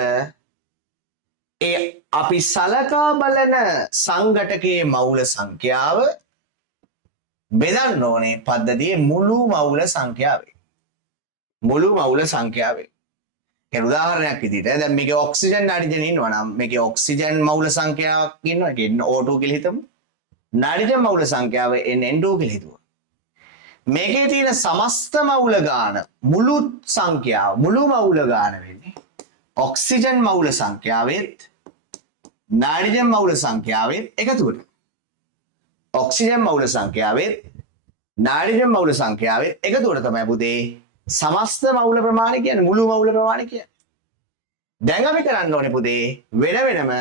ඒ අපි සලකා බලන සංඝටකයේ මවුල සංඛ්‍යාව බෙදන්න ඕනේ පද්ධතියේ මුළු මවුල සංඛ්‍යාවෙන්. මුළු මවුල සංඛ්‍යාවෙන්. ඒ උදාහරණයක් විදිහට දැන් මේකේ ඔක්සිජන් නයිට්‍රජන් ඉන්නවා නම් මේකේ ඔක්සිජන් මවුල සංඛ්‍යාවක් ඉන්නවා. ඒක O2 කියලා හිතමු. නයිට්‍රජන් මවුල සංඛ්‍යාව N2 කියලා හිතුවා. මේකේ තියෙන සමස්ත මවුල ගාන මුළු සංඛ්‍යාව මුළු මවුල ගාන වෙන්නේ ඔක්සිජන් මවුල සංඛ්‍යාවෙත් නයිට්‍රජන් මවුල සංඛ්‍යාවෙත් එකතුවට. ඔක්සිජන් මවුල සංඛ්‍යාවෙත් නයිට්‍රජන් මවුල සංඛ්‍යාවෙත් එකතුවට තමයි පුතේ සමස්ත මවුල ප්‍රමාණය කියන්නේ මුළු මවුල ප්‍රමාණය කියන්නේ. දැන් අපි කරන්න ඕනේ පුතේ වෙන වෙනම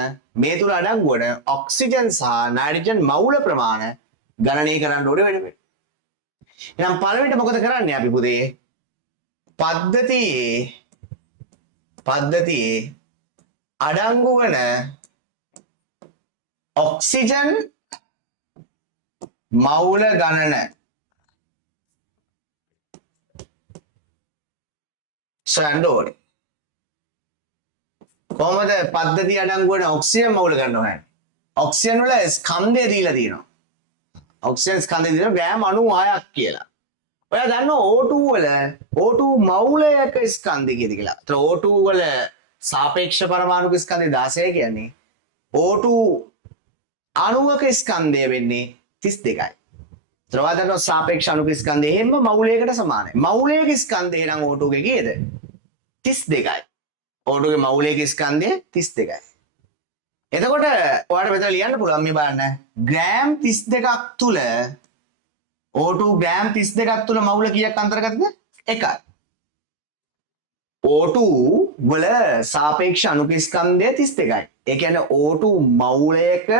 මේ තුල අඩංගු වන ඔක්සිජන් සහ නයිට්‍රජන් මවුල ප්‍රමාණ ගණනය කරන්න ඕනේ වෙන වෙනම. එහෙනම් පළවෙනිට මොකද කරන්නේ අපි පුතේ? පද්ධතියේ අඩංගු වන ඔක්සිජන් මවුල ගණන සොයන්න ඕනේ. කොහොමද පද්ධතිය අඩංගු වන ඔක්සිජන් මවුල ගණන හොයන්නේ? ඔක්සිජන් වල ස්කන්ධය දීලා තියෙනවා. ඔක්සිජන් ස්කන්ධය දීලා ග්‍රෑම් 96ක් කියලා. ඔයා දන්නවා O2 වල O2 මවුලයක ස්කන්ධය කීයද කියලා? ඒතර O2 වල සාපේක්ෂ පරමාණුක ස්කන්ධය 16 කියන්නේ O2 අණුවක ස්කන්ධය වෙන්නේ 32යි. ද්‍රවදන සාපේක්ෂ අණුක ස්කන්ධය හැම මවුලයකට සමානයි. මවුලයක ස්කන්ධය නම් O2 ගේ කීයද? 32යි. O2 ගේ මවුලයක ස්කන්ධය 32යි. එතකොට ඔයාලට මෙතන ලියන්න පුළුවන් මේ බලන්න. ග්‍රෑම් 32ක් තුල O2 ග්‍රෑම් 32ක් තුල මවුල කීයක් අන්තර්ගතද? 1යි. O2 වල සාපේක්ෂ අණුක ස්කන්ධය 32යි. ඒ කියන්නේ O2 මවුලයක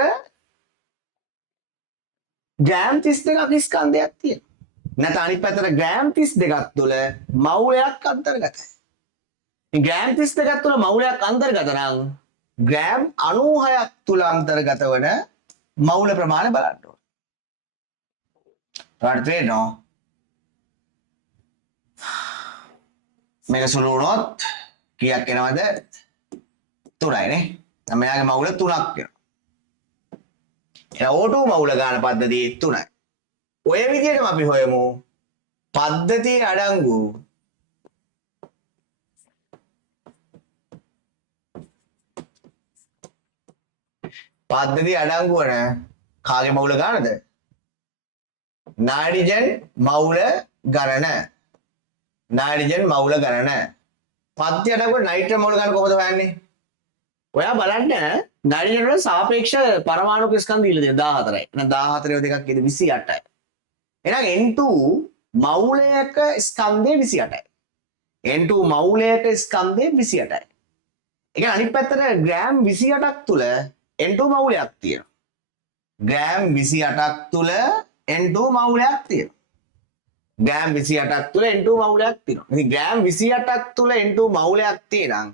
ග්‍රෑම් 32ක් ස්කන්ධයක් තියෙනවා. නැත්නම් අනිත් පැත්තට ග්‍රෑම් 32ක් තුල මවුලයක් අන්තර්ගතයි. මේ ග්‍රෑම් 32ක් තුල මවුලයක් අන්තර්ගත නම් ග්‍රෑම් 96ක් තුල අන්තර්ගත වන මවුල ප්‍රමාණය බලන්න ඕනේ. ඔයාලට තේරෙනවද? මේක සුළු වුණොත් කීයක් එනවද? 3යි නේ. දැන් මෙයාගේ මවුල 3ක් වෙනවා. O2 මවුල ගාන පද්ධතිය 3යි. ඔය විදිහටම අපි හොයමු පද්ධතියේ අඩංගු වන කාගේ මවුල ගානද? නයිට්‍රජන් මවුල ගණන. නයිට්‍රජන් මවුල ගණන. පද්ධතිය අඩංගු නයිට්‍රජන් මවුල ගණන කොහොමද හොයන්නේ? ඔයා බලන්න නයිට්‍රජන් වල සාපේක්ෂ පරමාණුක ස්කන්ධ දීලා තියෙනවා 14යි. එහෙනම් 14 දෙකක් කියද 28යි. එහෙනම් N2 මවුලයක ස්කන්ධය 28යි. N2 මවුලයක ස්කන්ධය 28යි. ඒ කියන්නේ අනිත් පැත්තට ග්‍රෑම් 28ක් තුල N2 මවුලයක් තියෙනවා. ග්‍රෑම් 28ක් තුල N2 මවුලයක් තියෙනවා. ග්‍රෑම් 28ක් තුල N2 මවුලයක් තියෙනවා. ඉතින් ග්‍රෑම් 28ක් තුල N2 මවුලයක් තියෙනම්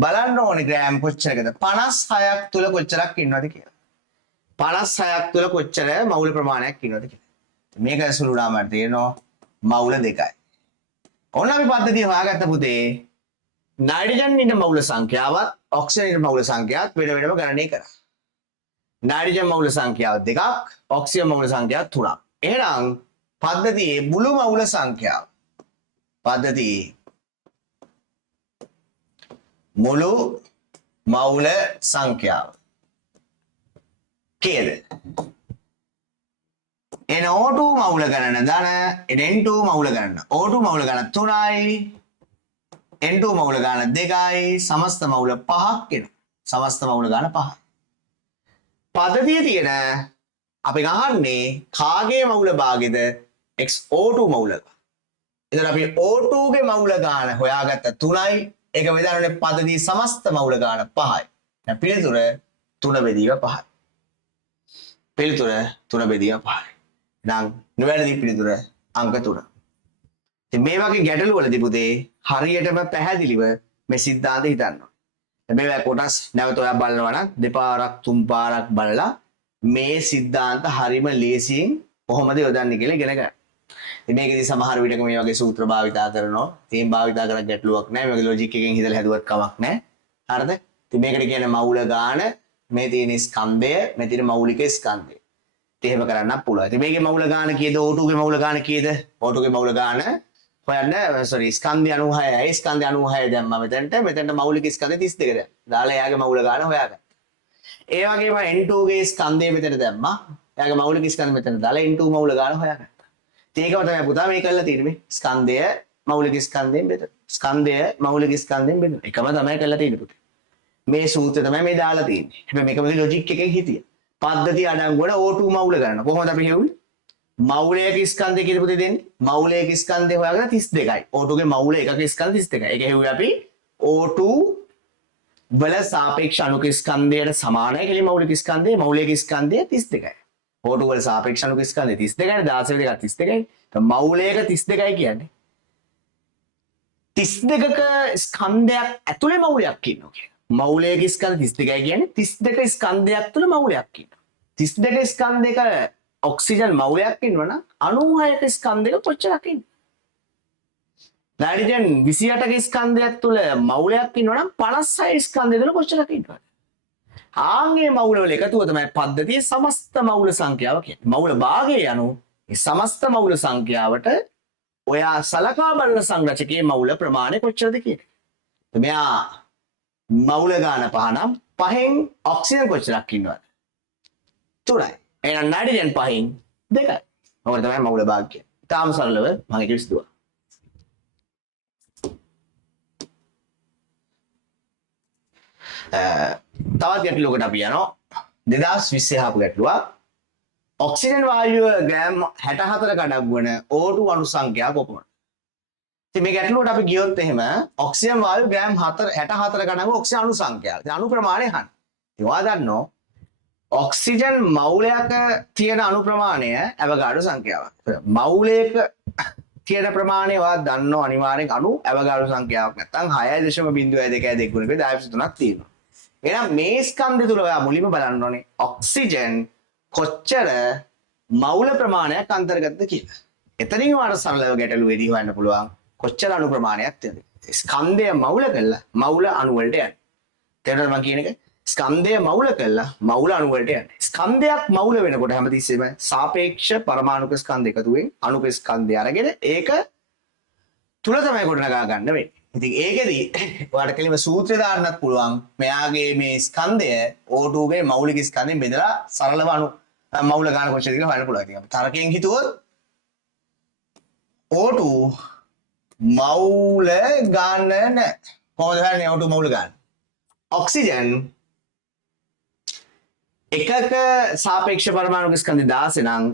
බලන්න ඕනේ ග්‍රෑම් කොච්චරකද 56ක් තුල කොච්චරක් ඉන්නවද කියලා. 56ක් තුල කොච්චර මවුල ප්‍රමාණයක් ඉන්නවද කියලා. මේක සුළු නාමයට තියෙනවා මවුල දෙකයි. ඕන අපි පද්ධතිය හොයාගත්ත පුතේ. නයිට්‍රජන් ඉන්න මවුල සංඛ්‍යාවත් ඔක්සිජන් ඉන්න මවුල සංඛ්‍යාවත් වෙන වෙනම ගණනය කරා. නයිට්‍රජන් මවුල සංඛ්‍යාව 2ක්, ඔක්සිජන් මවුල සංඛ්‍යාව 3ක්. එහෙනම් පද්ධතියේ මුළු මවුල සංඛ්‍යාව පද්ධතියේ මුළු මවුල සංඛ්‍යාව කීයද? NO2 මවුල ගණන ධන, N2 මවුල ගණන. O2 මවුල ගණන 3යි, N2 මවුල ගණන 2යි, සමස්ත මවුල 5ක් එනවා. සමස්ත මවුල ගණන 5යි. පද්ධතියේ තියෙන අපි ගහන්නේ කාගේ මවුල භාගෙද? XO2 මවුල. එතන අපි O2 ගේ මවුල ගාන හොයාගත්ත 3යි. ඒක බෙදාගන්නේ පද්ධතියේ සමස්ත මවුල ගාන 5යි. දැන් පිළිතුර 3 බෙදීම 5යි. පිළිතුර 3 බෙදීම 5යි. නම් නිවැරදි පිළිතුර අංක 3. ඉතින් මේ වගේ ගැටලු වලදී පුතේ හරියටම පැහැදිලිව මේ සිද්ධාන්ත හිතන්න ඕනේ. හැබැයි කොටස් නැවත ඔයා බලනවා නම් දෙපාරක් තුන් පාරක් බලලා මේ සිද්ධාන්ත හරිම ලේසියෙන් කොහොමද යොදන්නේ කියලා ඉගෙන ගන්න. ඉතින් මේකෙදි සමහර විටක මේ වගේ සූත්‍ර භාවිතා කරනවා. තේම භාවිතා කරලා ගැටලුවක් නැහැ. මේ වගේ ලොජික් එකෙන් හිතලා හැදුවත් කමක් නැහැ. හරිද? ඉතින් මේකට කියන්නේ මවුල ගාන, මේ තියෙන ස්කන්ධය, මේ තියෙන මෞලික ස්කන්ධය. එහෙම කරන්න පුළුවන්. ඉතින් මේකේ මවුල ගාන කීයද? O2 ගේ මවුල ගාන කීයද? O2 ගේ මවුල ගාන හොයන්න ස්කන්ධය 96යි. ස්කන්ධය 96 දැම්මා මෙතනට මෞලික ස්කන්ධය 32 දැන්. දාලා එයාගේ මවුල ගාන හොයාගන්න. ඒ වගේම N2 ගේ ස්කන්ධය මෙතන දැම්මා. එයාගේ මෞලික ස්කන්ධය මෙතන දාලා N2 මවුල ගාන හොයාගන්න. ඒකම තමයි පුතා මේ කරලා තියෙන්නේ මේ. ස්කන්ධය මෞලික ස්කන්ධයෙන් බෙදෙන. ස්කන්ධය මෞලික ස්කන්ධයෙන් බෙදෙන. එකම තමයි කරලා තියෙන්නේ පුතේ. මේ සූත්‍රය තමයි මේ දාලා තියෙන්නේ. හැබැයි මේකම ලොජික් එකෙන් හිතියා. පද්ධතිය අඩංගු වල O2 මවුල ගන්න. කොහොමද අපි හෙව්වේ? මවුලයක ස්කන්ධය කියලා පුතේ දෙන්නේ. මවුලයක ස්කන්ධය හොයාගෙන 32යි. O2 ගේ මවුල එකක ස්කන්ධ 32යි. ඒක හෙව්වේ අපි O2 වල සාපේක්ෂ අණුක ස්කන්ධයට සමානයි කියලා මෞලික ස්කන්ධය මෞලික ස්කන්ධය 32යි. O2 වල සාපේක්ෂ අණුක ස්කන්ධය 32යි 16 දෙකක් 32යි. මවුලයක 32යි කියන්නේ 32ක ස්කන්ධයක් ඇතුලේ මවුලයක් ඉන්නවා කියන්නේ. මවුලයක ස්කන්ධ 32යි කියන්නේ 32 ස්කන්ධයක් තුළ මවුලයක් ඉන්නවා. 32 ස්කන්ධයක ඔක්සිජන් මවුලයක් ඉන්නවනම් 96ක ස්කන්ධයක කොච්චරක් ඉන්නවද? නයිට්‍රජන් 28ක ස්කන්ධයක් තුළ මවුලයක් ඉන්නවනම් 56 ස්කන්ධය තුළ කොච්චරක් ඉන්නවද? ආන්ගේ මවුල වල එකතුව තමයි පද්ධතියේ සමස්ත මවුල සංඛ්‍යාව කියන්නේ. මවුල භාගය යනු මේ සමස්ත මවුල සංඛ්‍යාවට ඔයා සලකා බලන සංරචකයේ මවුල ප්‍රමාණය කොච්චරද කියන්නේ. මෙයා මවුල ගාන 5 නම් 5න් ඔක්සිජන් කොච්චරක් ඉන්නවද? 3යි. එහෙනම් නයිට්‍රජන් 5න් 2යි. මොකද තමයි මවුල භාගය. තාම සරලව මම ඒක විසඳුවා. තවත් ගැටලුවකට අපි යනවා 2020 ආපු ගැටලුවක්. ඔක්සිජන් වායුව ග්‍රෑම් 64ක අඩංගු වන O2 අණු සංඛ්‍යාව කොපමණද? ඉතින් මේ ගැටලුවට අපි ගියොත් එහෙම ඔක්සිජන් වායුව ග්‍රෑම් 64ක අඩංගු ඔක්සිජන් අණු සංඛ්‍යාව. ඉතින් අණු ප්‍රමාණය අහන්න. ඉතින් ඔයා දන්නෝ ඔක්සිජන් මවුලයක තියෙන අණු ප්‍රමාණය ඇවගාඩ්‍රෝ සංඛ්‍යාවක්. මවුලයක තියෙන ප්‍රමාණය ඔයා දන්නෝ අනිවාර්යෙන් අණු ඇවගාඩ්‍රෝ සංඛ්‍යාවක් නැත්නම් 6.02 ගුණික 10.3ක් තියෙනවා. එහෙනම් මේ ස්කන්ධය තුල ඔයා මුලින්ම බලන්න ඕනේ ඔක්සිජන් කොච්චර මවුල ප්‍රමාණයක් අන්තර්ගතද කියලා. එතනින් ඔයාලට සරලව ගැටලුවේදී හොයන්න පුළුවන් කොච්චර අණු ප්‍රමාණයක් තියෙනවද. ස්කන්ධය මවුල කළා මවුල අණු වලට යන්නේ. තේරෙනවද මම කියන එක? ස්කන්ධය මවුල කළා මවුල අණු වලට යන්නේ. ස්කන්ධයක් මවුල වෙනකොට හැමතිස්සෙම සාපේක්ෂ පරමාණුක ස්කන්ධ එකතුවෙන් අණුක ස්කන්ධය අරගෙන ඒක තුල තමයි ගොඩනගා ගන්න වෙන්නේ. ඉතින් ඒකෙදි ඔයාලට කෙලිම සූත්‍රය දාන්නත් පුළුවන්. මෙයාගේ මේ ස්කන්ධය O2 ගේ මෞලික ස්කන්ධයෙන් බෙදලා සරලව අණු මවුල ගන්න කොච්චරද කියලා හොයන්න පුළුවන්. ඉතින් අපි තරකයෙන් හිතුවොත් O2 මවුල ගන්න නැහැ. කොහොමද හරිනේ O2 මවුල ගන්න? ඔක්සිජන් එකක සාපේක්ෂ පරමාණුක ස්කන්ධය 16 නම්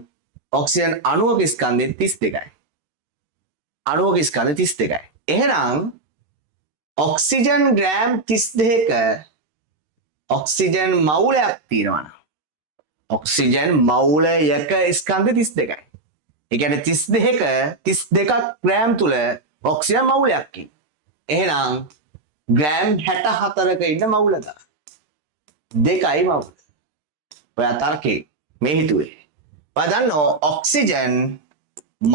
ඔක්සිජන් අණුවක ස්කන්ධය 32යි. අණුවක ස්කන්ධය 32යි. එහෙනම් ඔක්සිජන් ග්‍රෑම් 32ක ඔක්සිජන් මවුලයක් තියෙනවා නම් ඔක්සිජන් මවුලයක ස්කන්ධය 32යි. ඒ කියන්නේ 32ක 32ක් ග්‍රෑම් තුල ඔක්සිජන් මවුලයක් ඉන්නේ. එහෙනම් ග්‍රෑම් 64ක ඉන්න මවුලක. දෙකයි මවුල. ඔයා තර්කේ මේ හිතුවේ. ඔයා දන්නෝ ඔක්සිජන්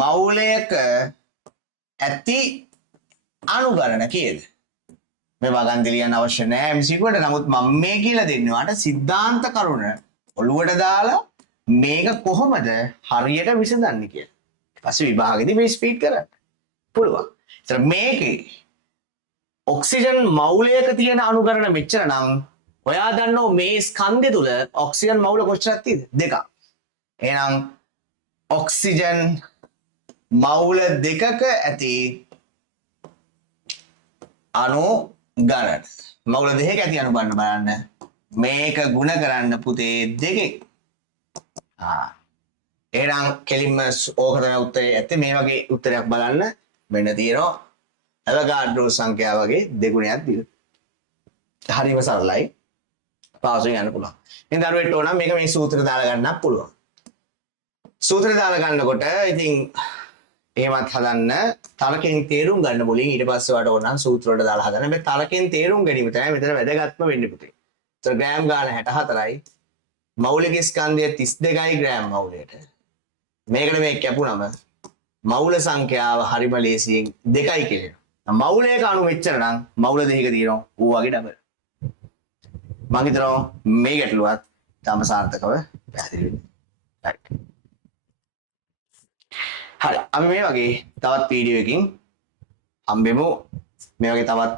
මවුලයක ඇති අණු කීයද? මේවා ගන්න ලියන්න අවශ්‍ය නැහැ MCQ-ට. නමුත් මම මේ කියලා දෙන්නවාට සිද්ධාන්ත කරුණ ඔළුවට දාලා මේක කොහොමද හරියට විසඳන්නේ කියලා. ඊපස්සේ විභාගෙදී මේ ස්පීඩ් කරන්න පුළුවන්. ඒතර මේකේ ඔක්සිජන් මවුලයක තියෙන අණු ගණන මෙච්චර නම් ඔයා දන්නෝ මේ ස්කන්ධය තුල ඔක්සිජන් මවුල කොච්චරක් තියෙද? දෙකක්. එහෙනම් ඔක්සිජන් මවුල දෙකක ඇති අණු ගණන. මවුල දෙකක ඇති අණු ගණන බලන්න. මේක ಗುಣ කරන්න පුතේ දෙකෙන්. එහෙනම් කෙලින්ම ඕක තමයි උත්තරේ ඇත්තේ. මේ වගේ උත්තරයක් බලන්න මෙන්න තියෙනවා. අවගාඩ්‍රෝ සංඛ්‍යාව වගේ දෙගුණයක් දීලා. හරිම සරලයි. පාසෙන් යන්න පුළුවන්. ඉතින් දරුවෙට ඕන මේක මේ සූත්‍රය දාලා ගන්නත් පුළුවන්. සූත්‍රය දාලා ගන්නකොට ඉතින් එහෙමත් හදන්න තලකෙන් තේරුම් ගන්න මුලින් ඊට පස්සේ වට ඕන නම් සූත්‍ර වලට දාලා හදන්න. මේ තලකෙන් තේරුම් ගැනීම තමයි මෙතන වැදගත්ම වෙන්නේ පුතේ. ඒතර ග්‍රෑම් ගාන 64යි. මෞලික ස්කන්ධය 32යි ග්‍රෑම් මෞලයට. මේකට මේ කැපුණම මෞල සංඛ්‍යාව හරිම ලේසියෙන් 2යි කියලා. මෞලයක අණු මෙච්චර නම් මෞල දෙකක තියෙනවා ඌ වගේ ඩබල්. මම හිතනවා මේ ගැටලුවත් තම සාර්ථකව පැහැදිලි වෙන්නේ. right. හරි අපි මේ වගේ තවත් වීඩියෝ එකකින් හම්බෙමු. මේ වගේ තවත්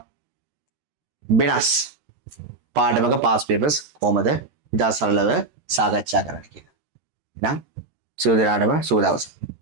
වෙනස් පාඩමක පාස් පේපර්ස් කොහමද ඉතා සරලව සාකච්ඡා කරන්න කියලා. නම් සුබ දිනකටම සුබ දවසක්.